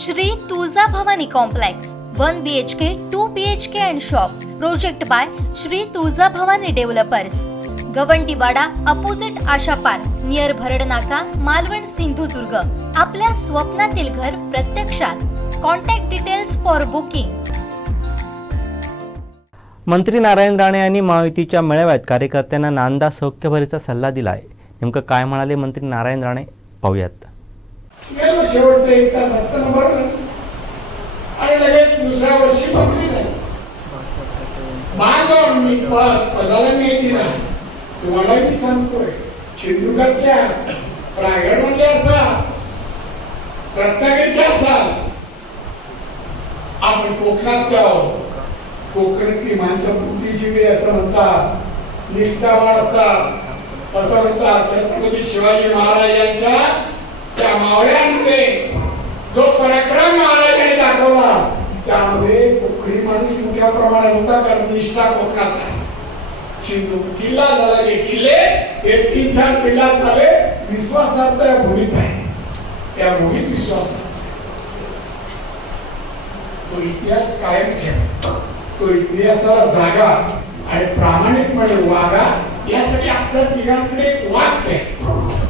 Shri Tulja Bhavani complex one B H K two B H K and shop project by Shri Tulja Bhavani developers Gawandiwada opposite Asha park near Bharad नाका मालवण सिंधुदुर्ग. आपल्या स्वप्नातील घर प्रत्यक्षात. Contact details for booking मंत्री नारायण राणे यांनी महायुतीच्या मेळाव्यात कार्यकर्त्यांना नांदा सौख्यभरीचा सल्ला दिला आहे नेमकं काय म्हणाले मंत्री नारायण राणे? पाहूयात. गेलो शेवटचा एक तास असताना भरलं आणि लगेच दुसऱ्या वर्षी पकडी झाली. बांधव मी पदाला मिळती नाही. तुम्हाला मी सांगतोय सिंधुदुर्गातल्या रायगड मधल्या असाल रत्नागिरीच्या असाल. आपण कोकणात आहोत कोकणातली माणसं बुद्धिजीवी असं म्हणतात. निष्ठावान असतात असं म्हणतात छत्रपती शिवाजी महाराजांच्या त्या मावळ्या मावळ्यांमध्ये जो पराक्रम महाराजांनी दाखवला त्यामध्ये कोकणी माणूस मोठ्या प्रमाणात होता कारण निष्ठा कोकणात आहे. सिंधू किल्ला झाला जे किल्ले हे तीन चार किल्ला झाले विश्वासात त्या भूमीत आहे. त्या भूमीत विश्वास तो इतिहास कायम ठेवा. तो इतिहासाला जागा आणि प्रामाणिकपणे वागा यासाठी आपल्या तिघांकडे एक वाक्य आहे